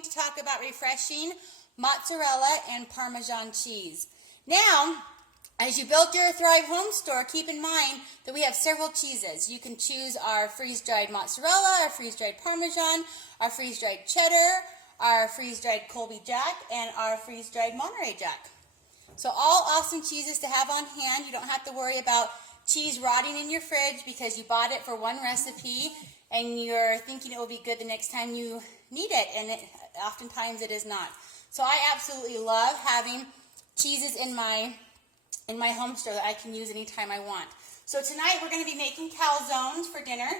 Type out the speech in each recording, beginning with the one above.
going to talk about refreshing mozzarella and Parmesan cheese. Now, as you build your Thrive Home store, keep in mind that we have several cheeses. You can choose our freeze-dried mozzarella, our freeze-dried Parmesan, our freeze-dried cheddar, our freeze-dried Colby Jack, and our freeze-dried Monterey Jack. So all awesome cheeses to have on hand. You don't have to worry about cheese rotting in your fridge because you bought it for one recipe and you're thinking it will be good the next time you need it, and oftentimes it is not. So I absolutely love having cheeses in my home store that I can use anytime I want. So tonight we're going to be making calzones for dinner,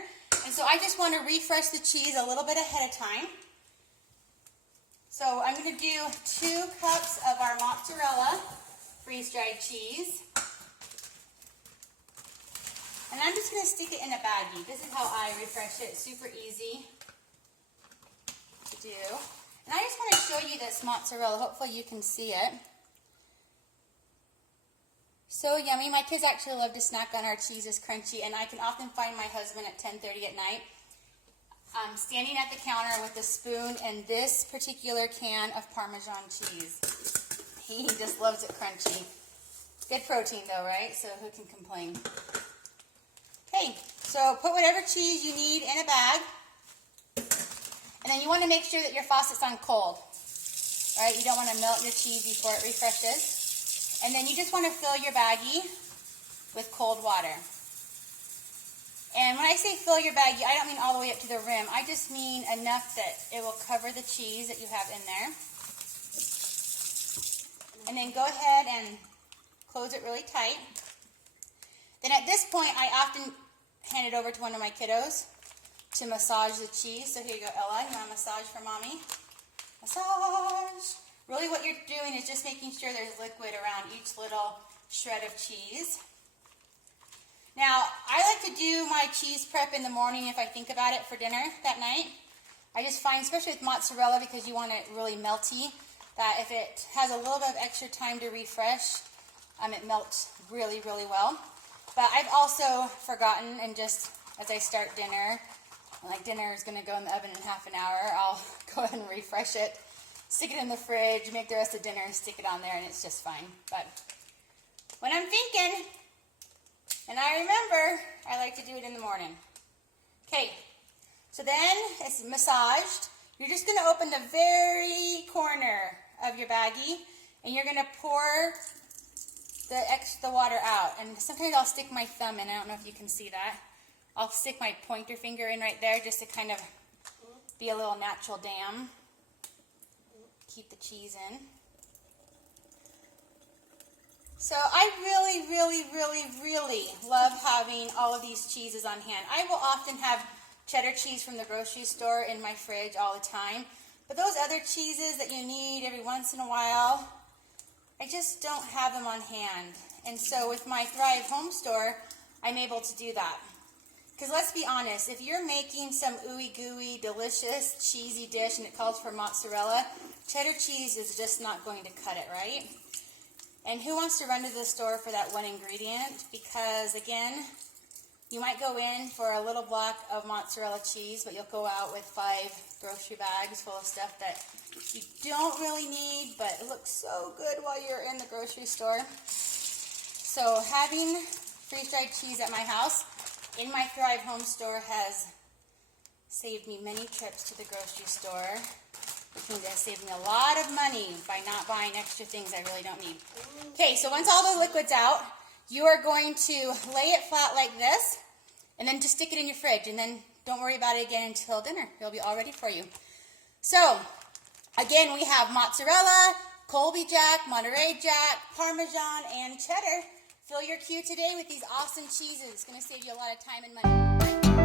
and so I just want to refresh the cheese a little bit ahead of time. So I'm going to do 2 cups of our mozzarella freeze-dried cheese. And I'm just going to stick it in a baggie. This is how I refresh it. Super easy to do. And I just want to show you this mozzarella. Hopefully you can see it. So yummy. My kids actually love to snack on our cheese. It's crunchy, and I can often find my husband at 10:30 at night standing at the counter with a spoon and this particular can of Parmesan cheese. He just loves it crunchy. Good protein though, right? So who can complain? Okay, so put whatever cheese you need in a bag, and then you want to make sure that your faucet's on cold. All right, you don't want to melt your cheese before it refreshes. And then you just want to fill your baggie with cold water. And when I say fill your baggie, I don't mean all the way up to the rim. I just mean enough that it will cover the cheese that you have in there. And then go ahead and close it really tight. Then at this point, I often hand it over to one of my kiddos to massage the cheese. So here you go, Ella. You want to massage for Mommy? Massage. Really what you're doing is just making sure there's liquid around each little shred of cheese. Now, I like to do my cheese prep in the morning if I think about it for dinner that night. I just find, especially with mozzarella, because you want it really melty, that if it has a little bit of extra time to refresh, it melts really, really well. But I've also forgotten, and just as I start dinner, like dinner is going to go in the oven in half an hour, I'll go ahead and refresh it, stick it in the fridge, make the rest of dinner and stick it on there, and it's just fine. But when I'm thinking, and I remember, I like to do it in the morning. Okay, so then it's massaged. You're just going to open the very corner of your baggie, and you're going to pour the water out. And sometimes I'll stick my thumb in. I don't know if you can see that. I'll stick my pointer finger in right there just to kind of be a little natural dam. Keep the cheese in. So I really, really, really, really love having all of these cheeses on hand. I will often have cheddar cheese from the grocery store in my fridge all the time. But those other cheeses that you need every once in a while, I just don't have them on hand. And so with my Thrive Home store, I'm able to do that. Because let's be honest, if you're making some ooey gooey, delicious, cheesy dish and it calls for mozzarella, cheddar cheese is just not going to cut it, right? And who wants to run to the store for that one ingredient? Because again, you might go in for a little block of mozzarella cheese, but you'll go out with 5 grocery bags full of stuff that you don't really need, but it looks so good while you're in the grocery store. So having freeze-dried cheese at my house in my Thrive Home store has saved me many trips to the grocery store, which means it saved me a lot of money by not buying extra things I really don't need. Okay, so once all the liquid's out, you are going to lay it flat like this, and then just stick it in your fridge, and then don't worry about it again until dinner. It'll be all ready for you. So, again, we have mozzarella, Colby Jack, Monterey Jack, Parmesan, and cheddar. Fill your queue today with these awesome cheeses. It's going to save you a lot of time and money.